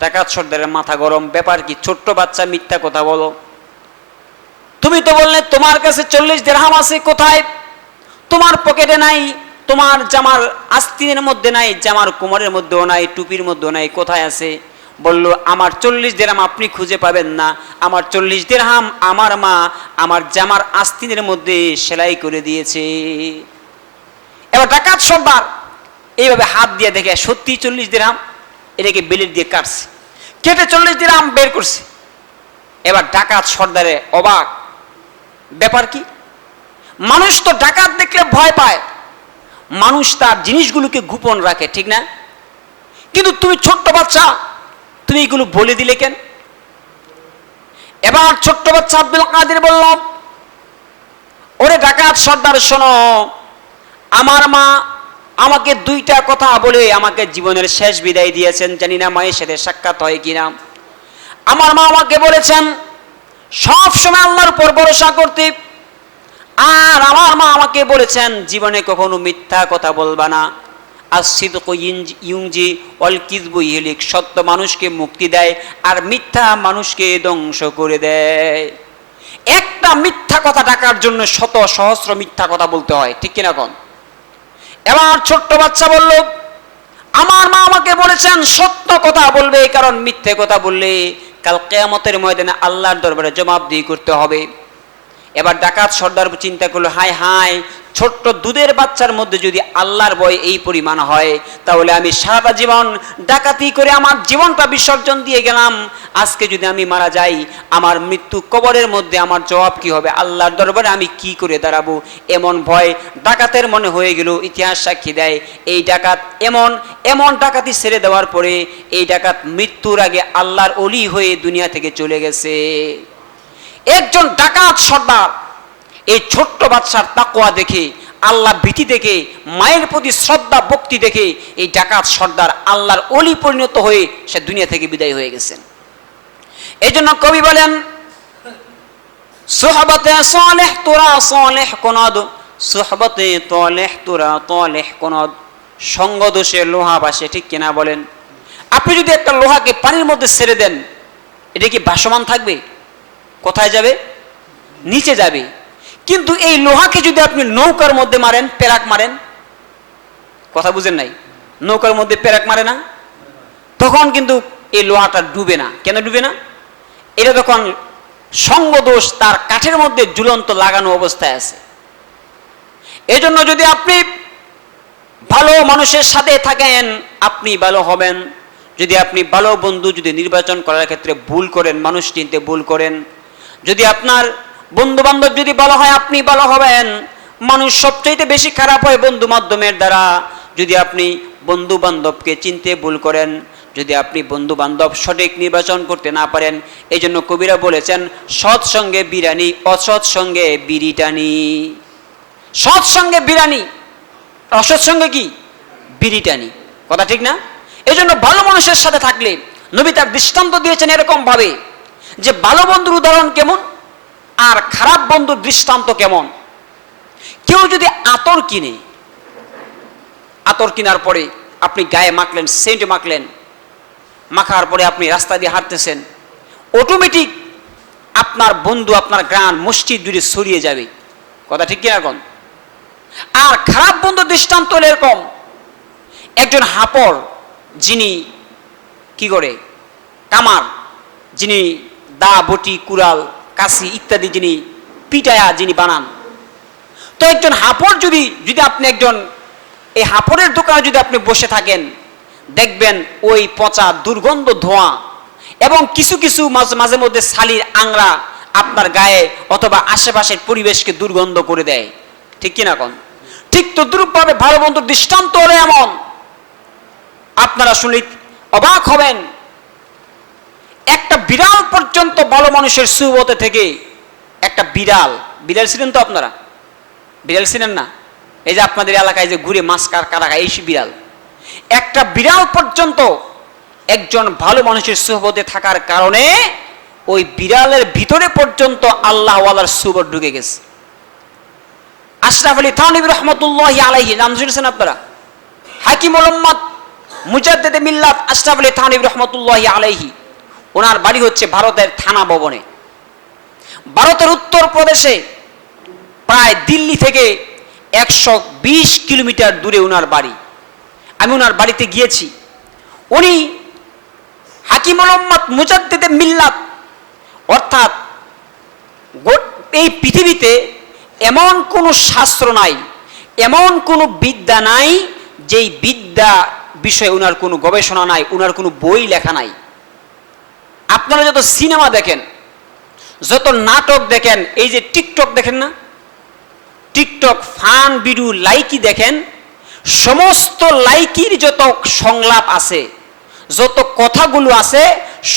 ডাকাত সর্দারের মাথা গরম, ব্যাপার কি? ছোট্ট বাচ্চা মিথ্যা কথা বলো, তুমি তো বললে তোমার কাছে 40 দিরহাম আছে, কোথায়? তোমার পকেটে নাই, তোমার জামার আস্তিনের মধ্যে নাই, জামার কোমরের মধ্যেও নাই, টুপির মধ্যেও নাই, কোথায় আছে? বলল আমার 40 দিরহাম আপনি খুঁজে পাবেন না, আমার 40 দিরহাম আমার মা আমার জামার আস্তিনের মধ্যে সেলাই করে দিয়েছে। এবার ডাকাত সর্দার এইভাবে হাত দিয়ে দেখে সত্যি 40 দিরহাম, এটাকে বেলেট দিয়ে কাটছে, কেটে 40 দিরহাম বের করছে। এবার ডাকাত সর্দারে অবাক, ব্যাপার কি? মানুষ তো ডাকাত দেখলে ভয় পায়, মানুষ তার জিনিসগুলোকে গোপন রাখে, ঠিক না? কিন্তু তুমি ছোট্ট বাচ্চা, তুমি এগুলো বলে দিলে কেন? এবার ছোট্ট বাচ্চা আব্দুল কাদের বলল, ওরে ডাকাত সর্দার শোনো, আমার মা আমাকে 2টা কথা বলে আমাকে জীবনের শেষ বিদায় দিয়েছেন, জানি না মায়ের সাথে সাক্ষাৎ হয় কিনা। আমার মা আমাকে বলেছেন সব সময় আল্লাহর উপর ভরসা করতে, আর আমার মা আমাকে বলেছেন জীবনে কখনো মিথ্যা কথা বলবা না। আসিদকু ইউনজি ওয়াল কিযবু ইহলিক, সত্য মানুষকে মুক্তি দেয় আর মিথ্যা মানুষকে ধ্বংস করে দেয়। একটা মিথ্যা কথা ঢাকার জন্য শত সহস্র মিথ্যা কথা বলতে হয়, ঠিক কিনা কোন? এবার ছোট্ট বাচ্চা বলল, আমার মা আমাকে বলেছেন সত্য কথা বলবে, কারণ মিথ্যে কথা বললে কাল কিয়ামতের ময়দানে আল্লাহর দরবারে জবাবদিহি করতে হবে। এবার ডাকাত সর্দার চিন্তা করলো, হায় হায়, ছোট্ট দুধের বাচ্চার মধ্যে যদি আল্লাহর ভয় এই পরিমাণ হয়, তাহলে আমি সারাটা জীবন ডাকাতি করে আমার জীবনটা বিসর্জন দিয়ে গেলাম, আজকে যদি আমি মারা যাই, আমার মৃত্যু কবরের মধ্যে আমার জবাব কি হবে? আল্লাহর দরবারে আমি কি করে দাঁড়াবো? এমন ভয় ডাকাতের মনে হয়ে গেল। ইতিহাস সাক্ষী দেয়, এই ডাকাত এমন এমন ডাকাতি ছেড়ে দেওয়ার পরে এই ডাকাত মৃত্যুর আগে আল্লাহর ওলি হয়ে দুনিয়া থেকে চলে গেছে। একজন ডাকাত সর্দার এই ছোট্ট বাচ্চার তাকওয়া দেখে, আল্লাহ ভীতি দেখে, মায়ের প্রতি শ্রদ্ধা ভক্তি দেখে এই ডাকাত সর্দার আল্লাহর ওলি পরিণত হয়ে সে দুনিয়া থেকে বিদায় হয়ে গেছেন। এই জন্য কবি বলেন, সুহবতে সালেহ তোরা সালেহ কোনদ, সুহবতে তালেহ তোরা তালেহ কোনদ, সঙ্গ দোষে লোহা ভাসে, ঠিক কিনা বলেন? আপনি যদি একটা লোহাকে পানির মধ্যে ছেড়ে দেন, এটা কি ভাসমান থাকবে? কোথায় যাবে? নিচে যাবে। কিন্তু এই লোহাকে যদি আপনি নৌকার মধ্যে মারেন, পেরাক মারেন, কথা বুঝেন নাই? নৌকার মধ্যে পেরাক মারে না, তখন কিন্তু এই লোহাটা ডুবে না। কেন ডুবে না? এটা তখন সঙ্গদোষ তার কাঠের মধ্যে ঝুলন্ত লাগানো অবস্থায় আছে। এই জন্য যদি আপনি ভালো মানুষের সাথে থাকেন, আপনি ভালো হবেন। যদি আপনি ভালো বন্ধু যদি নির্বাচন করার ক্ষেত্রে ভুল করেন, মানুষ চিনতে ভুল করেন, যদি আপনার বন্ধু বান্ধব যদি ভালো হয়, আপনি ভালো হবেন। মানুষ সবচেয়ে বেশি খারাপ হয় বন্ধু মাধ্যমের দ্বারা। যদি আপনি বন্ধু বান্ধবকে চিনতে ভুল করেন, যদি আপনি বন্ধু বান্ধব সঠিক নির্বাচন করতে না পারেন, এই জন্য কবিরা বলেছেন, সৎ সঙ্গে বিরানি, অসৎ সঙ্গে বিড়ি টানি। সৎ সঙ্গে বিরানি, অসৎ সঙ্গে কি? বিড়ি টানি। কথা ঠিক না? এই জন্য ভালো মানুষের সাথে থাকলে, নবী তার দৃষ্টান্ত দিয়েছেন এরকম ভাবে যে ভালো বন্ধুর উদাহরণ কেমন আর খারাপ বন্ধুর দৃষ্টান্ত কেমন। কেউ যদি আতর কিনে, আতর কেনার পরে আপনি গায়ে মাখলেন, সেন্ট মাখলেন, মাখার পরে আপনি রাস্তা দিয়ে হাঁটতেছেন, অটোমেটিক আপনার বন্ধু আপনার গ্রাম মসজিদ জুড়ে ছড়িয়ে যাবে। কথা ঠিক কিনা এখন? আর খারাপ বন্ধুর দৃষ্টান্ত হলো এরকম, একজন হাপর যিনি কি করে, কামার যিনি দা বটি কুড়াল কাশি ইত্যাদি যিনি পিটায়া যিনি বানান, তো একজন হাপর যদি আপনি একজন এই হাপরের দোকানে যদি আপনি বসে থাকেন, দেখবেন ওই পচা দুর্গন্ধ ধোঁয়া এবং কিছু কিছু মাঝে মধ্যে ছালির আংরা আপনার গায়ে অথবা আশেপাশের পরিবেশকে দুর্গন্ধ করে দেয়। ঠিক কিনা কোন? ঠিক তদ্রূপভাবে ভালো বন্ধুর দৃষ্টান্ত হলো এমন, আপনারা শুনলে অবাক হবেন, একটা বিড়াল পর্যন্ত ভালো মানুষের সুহবতে থেকে, একটা বিড়াল ছিলেন তো আপনারা? বিড়াল ছিলেন না? এই যে আপনাদের এলাকায় যে ঘুরে মাছ কারা খায়, এই বিড়াল, একটা বিড়াল পর্যন্ত একজন ভালো মানুষের সুহবতে থাকার কারণে ওই বিড়ালের ভিতরে পর্যন্ত আল্লাহ ওয়ালার সুহবত ঢুকে গেছে। আশরাফ আলী থানভী রহমতুল্লাহি আলাইহি নাম শুনেছেন আপনারা? হাকিমুল উম্মাত মুজাদ্দিদে মিল্লাত আশরাফ আলী থানভী রহমতুল্লাহি আলাইহি, ওনার বাড়ি হচ্ছে ভারতের থানা ভবনে। ভারতের উত্তর প্রদেশে প্রায় দিল্লি থেকে 120 কিলোমিটার দূরে ওনার বাড়ি। আমি ওনার বাড়িতে গিয়েছি। উনি হাকিমুল উম্মাত মুজাদ্দিদে মিল্লাত, অর্থাৎ এই পৃথিবীতে এমন কোনো শাস্ত্র নাই, এমন কোনো বিদ্যা নাই যেই বিদ্যা বিষয়ে ওনার কোনো গবেষণা নাই, ওনার কোনো বই লেখা নাই। আপনারা যত সিনেমা দেখেন, যত নাটক দেখেন, এই যে টিকটক দেখেন না, টিকটক ফান ভিডিও লাইকি দেখেন, সমস্ত লাইকির যত সংলাপ আছে, যত কথাগুলো আছে,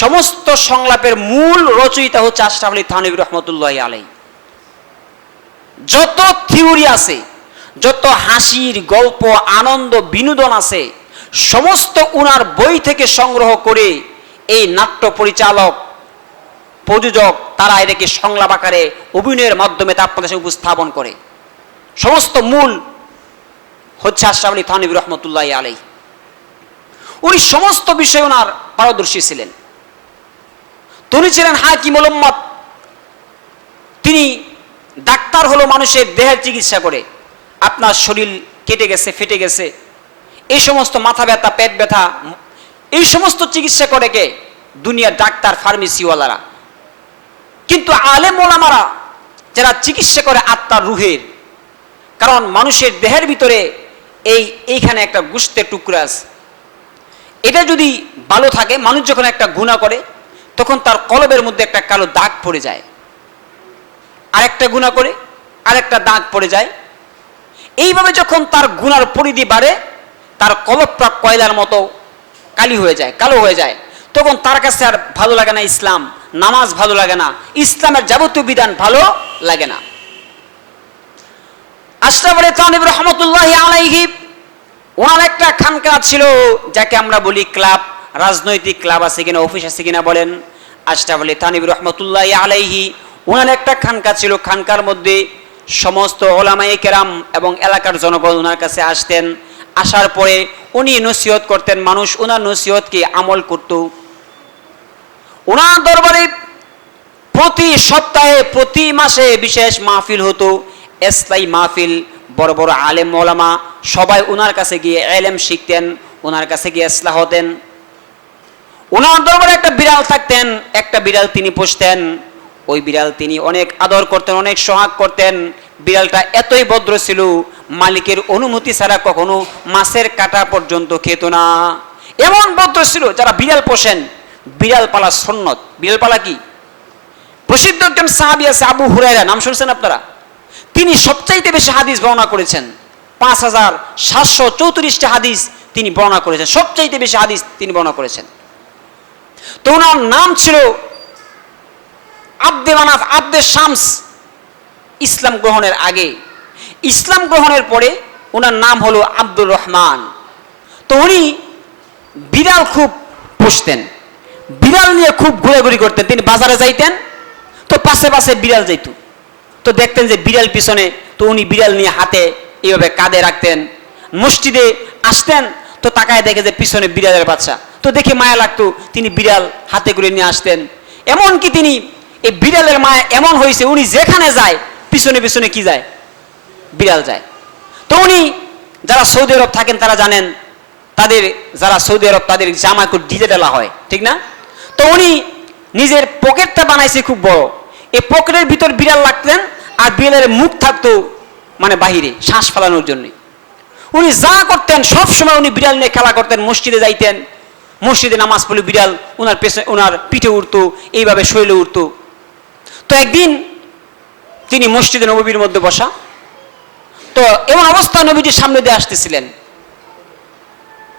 সমস্ত সংলাপের মূল রচয়িতা হচ্ছে আশরাফ আলী থানভী রহমতুল্লাহি আলাইহি। যত থিওরি আছে, যত হাসির গল্প, আনন্দ, বিনোদন আছে, সমস্ত উনার বই থেকে সংগ্রহ করে এই নাট্য পরিচালক, প্রযোজক তারা এটাকে সংলাপ আকারে অভিনয়ের মাধ্যমে তা আপনাদের সামনে উপস্থাপন করে। সমস্ত মূল হচ্ছে আশরাফ আলী থানভী রহমতুল্লাহি আলাইহি। উনি সমস্ত বিষয়ে ওনার পারদর্শী ছিলেন। তিনি ছিলেন হাকিমুল উম্মাত। তিনি ডাক্তার হলো মানুষের দেহের চিকিৎসা করে। আপনার শরীর কেটে গেছে, ফেটে গেছে, এই সমস্ত মাথা ব্যথা, পেট ব্যথা, এই সমস্ত চিকিৎসা করে কে? দুনিয়ার ডাক্তার, ফার্মেসিওয়ালারা। কিন্তু আলেম ওলামারা যারা চিকিৎসা করে আত্মার রুহের, কারণ মানুষের দেহের ভিতরে এইখানে একটা গোশতের টুকরা আছে, এটা যদি ভালো থাকে, মানুষ যখন একটা গুনাহ করে তখন তার কলবের মধ্যে একটা কালো দাগ পড়ে যায়, আরেকটা গুনাহ করে আরেকটা দাগ পড়ে যায়। এইভাবে যখন তার গুনার পরিধি বাড়ে, তার কলবটা কয়লার মতো কালি হয়ে যায়, কালো হয়ে যায়, তখন তার কাছে আর ভালো লাগে না ইসলাম, নামাজ ভালো লাগে না, ইসলামের যাবতীয় বিধান ভালো লাগে না। আশরাফ আলী থানভী রহমতুল্লাহি আলাইহি, ওনার একটা খানকা ছিল যাকে আমরা বলি ক্লাব। রাজনৈতিক ক্লাব আছে কিনা, অফিস আছে কিনা বলেন। আশরাফ আলী থানভী রহমতুল্লাহি আলাইহি, ওনার একটা খানকা ছিল। খানকার মধ্যে সমস্ত ওলামায়ে কেরাম এবং এলাকার জনগণ ওনার কাছে আসতেন। আসার পরে উনি নসিহত করতেন, মানুষ ওনার নসিহতকে আমল করত। ওনার দরবারে প্রতি সপ্তাহে, প্রতি মাসে বিশেষ মাহফিল হতো, ইসলাহি মাহফিল। বড় বড় আলেম ওলামা সবাই ওনার কাছে গিয়ে ইলম শিখতেন, ওনার কাছে গিয়ে ইসলাহ হতেন। ওনার দরবারে একটা বিড়াল থাকতেন, একটা বিড়াল তিনি পুষতেন। ওই বিড়াল তিনি অনেক আদর করতেন, অনেক সোহাগ করতেন। বিড়ালটা এতই ভদ্র ছিল, মালিকের অনুমতি ছাড়া কখনো মাছের কাঁটা পর্যন্ত খেত না, এমন ভদ্র ছিল। যারা বিড়াল পোষেন, বিড়াল পালা সুন্নত। বিড়াল পালা কি? প্রসিদ্ধ একজন সাহাবী আছে আবু হুরায়রা, নাম শুনছেন আপনারা? তিনি সবচাইতে বেশি হাদিস বর্ণনা করেছেন, 5734টা হাদিস তিনি বর্ণনা করেছেন, সবচাইতে বেশি হাদিস তিনি বর্ণনা করেছেন। তো ওনার নাম ছিল আব্দে মানাফ, আব্দে শামস। ইসলাম গ্রহণের আগে, ইসলাম গ্রহণের পরে ওনার নাম হলো আব্দুর রহমান। তো উনি বিড়াল খুব পুষতেন, বিড়াল নিয়ে খুব ঘোরাঘুরি করতেন। তিনি বাজারে যাইতেন তো পাশে পাশে বিড়াল যাইত, তো দেখতেন যে বিড়াল পিছনে, তো উনি বিড়াল নিয়ে হাতে এইভাবে কাঁধে রাখতেন। মসজিদে আসতেন তো তাকায় দেখে যে পিছনে বিড়ালের বাচ্চা, তো দেখে মায়া লাগতো, তিনি বিড়াল হাতে করে নিয়ে আসতেন। এমনকি তিনি এই বিড়ালের মায়া এমন হয়েছে, উনি যেখানে যায় পিছনে পিছনে কি যায়? বিড়াল যায়। তো উনি, যারা সৌদি আরব থাকেন তারা জানেন, তাদের যারা সৌদি আরব তাদের জামা একটু ঢিলে ঢালা হয়, ঠিক না? তো উনি নিজের পকেটটা বানাইছে খুব বড়, এই পকেটের ভিতর বিড়াল রাখতেন, আর বিড়ালের মুখ থাকতো মানে বাহিরে শ্বাস ফেলানোর জন্য। উনি যা করতেন সব সময় উনি বিড়াল নিয়ে খেলা করতেন। মসজিদে যাইতেন, মসজিদে নামাজ পড়লে বিড়াল ওনার পেছনে, ওনার পিঠে উঠতো, এইভাবে শরীরে উঠতো। তো একদিন তিনি মসজিদে নববীর মধ্যে বসা, তো এমন অবস্থা নবীজির সামনে দিয়ে আসতেছিলেন।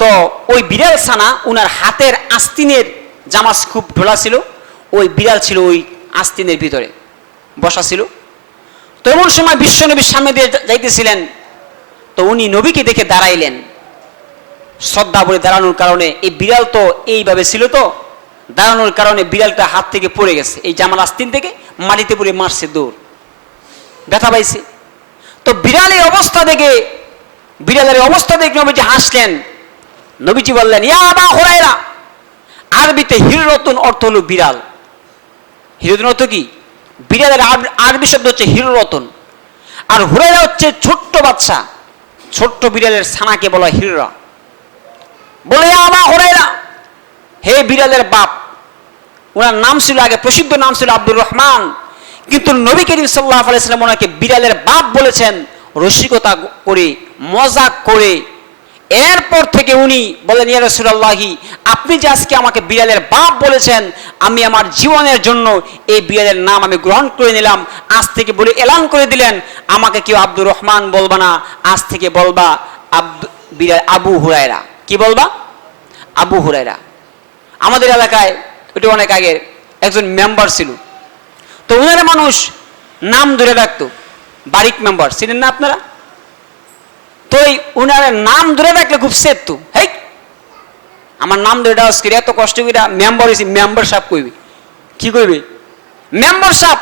তো ওই বিড়াল ছানা ওনার হাতের আস্তিনের জামা খুব ঢোলা ছিল, ওই বিড়াল ছিল ওই আস্তিনের ভিতরে বসা ছিল। তো এমন সময় বিশ্ব নবীর সামনে দিয়ে যাইতেছিলেন, তো উনি নবীকে দেখে দাঁড়াইলেন। শ্রদ্ধা বলে দাঁড়ানোর কারণে, এই বিড়াল তো এইভাবে ছিল, তো দাঁড়ানোর কারণে বিড়ালটা হাত থেকে পড়ে গেছে, এই জামার আস্তিন থেকে মাটিতে পড়ে মারছে, দৌড়, ব্যথা পাইছে। তো বিড়ালের অবস্থা দেখে নবীজি হাসলেন। নবীজি বললেন, ইয়া আবা হুরায়রা। আরবিতে হিররতুন অর্থ হলো বিড়াল। হিররতুন অর্থ কি? বিড়ালের আরবি শব্দ হচ্ছে হিররতুন। আর হুরায়রা হচ্ছে ছোট্ট বাচ্চা, ছোট্ট বিড়ালের ছানাকে বলা হিররা। বলে, ইয়া আবা হুরায়রা, হে বিড়ালের বাপ। ওনার নাম ছিল, আগে প্রসিদ্ধ নাম ছিল আব্দুর রহমান, কিন্তু নবী করিম সাল্লাল্লাহু আলাইহি ওয়াসাল্লাম ওনাকে বিড়ালের বাপ বলেছেন রসিকতা করে, মজাক করে। এরপর থেকে উনি বলেন, ইয়া রাসূলুল্লাহি, আপনি যে আজকে আমাকে বিড়ালের বাপ বলেছেন, আমি আমার জীবনের জন্য এই বিড়ালের নাম আমি গ্রহণ করে নিলাম। আজ থেকে বলে এলান করে দিলেন, আমাকে কেউ আব্দুর রহমান বলবা না, আজ থেকে বলবা আবু হুরায়রা। কি বলবা? আবু হুরায়রা। আমাদের এলাকায় ওটা অনেক আগে একজন মেম্বার ছিল, তো ওনারা মানুষ নাম ধরে রাখতো, বারিক মেম্বার, চিনেন না আপনারা? তো ওনার নাম ধরে রাখলে খুব সেফ। তো হেই, আমার নাম ধরে ডাউস করে এত কষ্ট করে মেম্বার হয়েছি, মেম্বার সাহেব কইবে। কি কইবে? মেম্বার সাহেব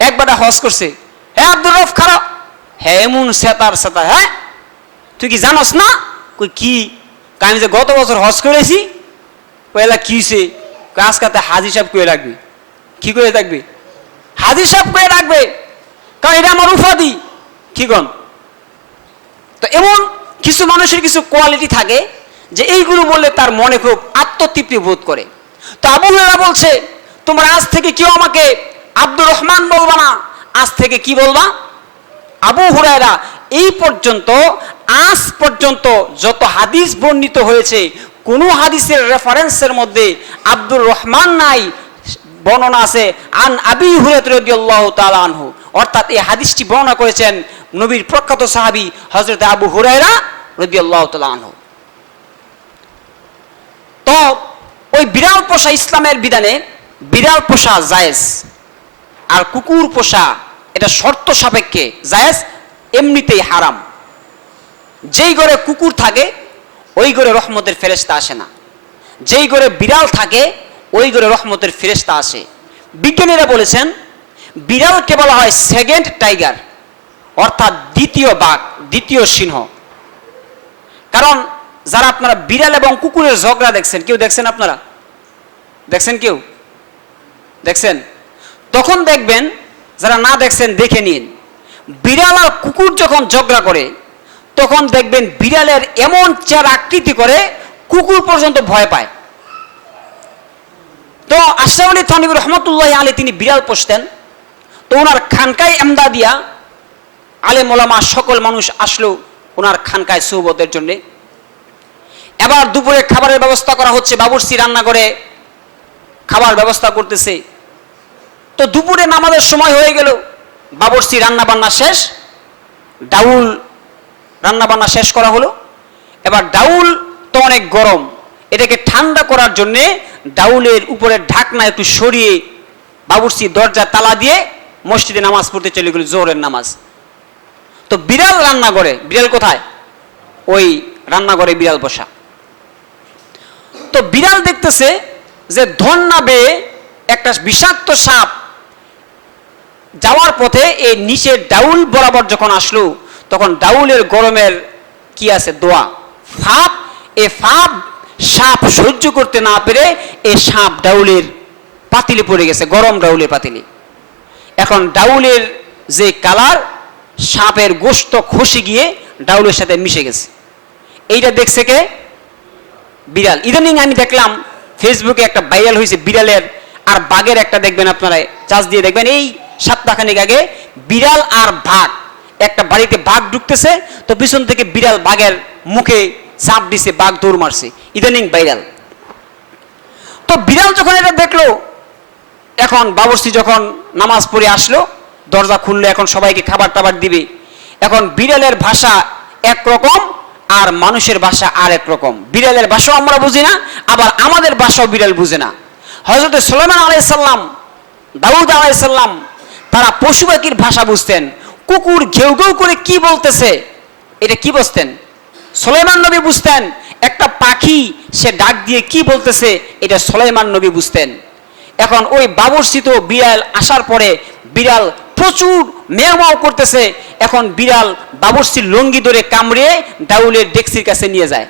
একবার হজ করছে, হ্যাঁ আব্দুর রফ খারাপ, হ্যাঁ এমন সেতার সেতার, হ্যাঁ তুই কি জানোস না? কই কি? আমি যে গত বছর হজ করেছি। পয়লা কি হয়েছে? আজকাতে হাজি সাহেব কয়ে রাখবে। কি করে থাকবে? হাজি সাহেব কয়ে রাখবে, কারণ এটা আমার উপাধি। কি কন? তো এমন কিছু মানুষের কিছু কোয়ালিটি থাকে যে এইগুলো বললে তার মনে খুব আত্মতৃপ্তি বোধ করে। তো আবু হুরায়রা বলছে, তোমরা আজ থেকে কেউ আমাকে আব্দুর রহমান বলবা না, আজ থেকে কি বলবা? আবু হুরায়রা। এই পর্যন্ত, আজ পর্যন্ত যত হাদিস বর্ণিত হয়েছে, কোন হাদিসের রেফারেন্সের মধ্যে আব্দুর রহমান নাই। বর্ণনা আছে আন আবি হুরায়রা রাদিয়াল্লাহু তাআলা আনহু, অর্থাৎ এই হাদিসটি বর্ণনা করেছেন নবীর প্রখ্যাত সাহাবী হযরত আবু হুরায়রা রাদিয়াল্লাহু তাআলা আনহু। তো ওই বিড়াল পোষা ইসলামের বিধানে বিড়াল পোষা জায়েজ, আর কুকুর পোষা এটা শর্ত সাপেক্ষে জায়েজ, এমনিতেই হারাম। যেই ঘরে কুকুর থাকে ওই ঘরে রহমতের ফেরেশতা আসে না, যেই ঘরে বিড়াল থাকে ওই ঘরে রহমতের ফেরেশতা আসে। বিজ্ঞানীরা বলেছেন বিড়ালকে বলা হয় সেকেন্ড টাইগার, অর্থাৎ দ্বিতীয় বাঘ, দ্বিতীয় সিংহ। কারণ যারা আপনারা বিড়াল এবং কুকুরের ঝগড়া দেখছেন, কেউ দেখছেন? আপনারা দেখছেন? কেউ দেখছেন? তখন দেখবেন, যারা না দেখছেন দেখে নিন, বিড়াল আর কুকুর যখন ঝগড়া করে তখন দেখবেন বিড়ালের এমন চেহারা আকৃতি করে কুকুর পর্যন্ত ভয় পায়। তো আশরাফ আলী থানভী রহমতুল্লাহ আলাইহি তিনি বিড়াল পোষতেন। তো ওনার খানকায় এমদাদিয়া আলেম ওলামা সকল মানুষ আসলো ওনার খানকায় সুহবতের জন্য। এবার দুপুরে খাবারের ব্যবস্থা করা হচ্ছে, বাবুর্চি রান্না করে খাবার ব্যবস্থা করতেছে। তো দুপুরে নামাজের সময় হয়ে গেল, বাবুর্চি রান্না বান্না শেষ, ডাউল রান্না বান্না শেষ করা হলো। এবার ডাউল তো অনেক গরম, এটাকে ঠান্ডা করার জন্যে ডাউলের উপরের ঢাকনা একটু সরিয়ে বাবুর্চি দরজা তালা দিয়ে মসজিদে নামাজ পড়তে চলে গেল, জোহরের নামাজ। তো বিড়াল রান্না করে, বিড়াল কোথায়? ওই রান্নাঘরে বিড়াল বসা। তো বিড়াল দেখতেছে যে ধন্না বেয়ে একটা বিষাক্ত সাপ যাওয়ার পথে এই নিচের ডাউল বরাবর যখন আসলো, তখন ডাউলের গরমের কি আছে? দোয়া, ফাপ। এ ফাপ সাপ সহ্য করতে না পেরে এই সাপ ডাউলের পাতিলে পড়ে গেছে, গরম ডাউলের পাতিলে। এখন ডাউলের যে কালার, সাপের গোশত খসে গিয়ে ডাউলের সাথে মিশে গেছে। এইটা দেখছে কে? বিড়াল। ইদানিং আমি দেখলাম ফেসবুকে একটা ভাইরাল হয়েছে বিড়ালের আর বাঘের একটা, দেখবেন আপনারা চার্জ দিয়ে দেখবেন, এই সপ্তাহখানেক আগে বিড়াল আর বাঘ, একটা বাড়িতে বাঘ ঢুকতেছে, তো পিছন থেকে বিড়াল বাঘের মুখে চাপ দিছে, বাঘ দৌড় মারছে। ইদানিং ভাইরাল। তো বিড়াল যখন এটা দেখলো, এখন বাবুর্চি যখন নামাজ পড়ে আসলো, দরজা খুললো, এখন সবাইকে খাবার টাবার দিবে। এখন বিড়ালের ভাষা একরকম আর মানুষের ভাষা আর এক রকম। বিড়ালের ভাষাও আমরা বুঝি না, আবার আমাদের ভাষাও বিড়াল বুঝে না। হযরত সুলাইমান আলাইহিস সালাম, দাউদ আলাইহিস সালাম, তারা পশু পাখির ভাষা বুঝতেন। কুকুর ঘেউ ঘেউ করে কি বলতেছে এটা কি বুঝতেন? সুলাইমান নবী বুঝতেন। একটা পাখি সে ডাক দিয়ে কি বলতেছে এটা সুলাইমান নবী বুঝতেন। এখন ওই বাবুর্চিত বিড়াল আসার পরে বিড়াল প্রচুর মেয়াও করতেছে। এখন বিড়াল বাবুর্চির লঙ্গি ধরে কামড়ে ডাউলের ডেক্সির কাছে নিয়ে যায়।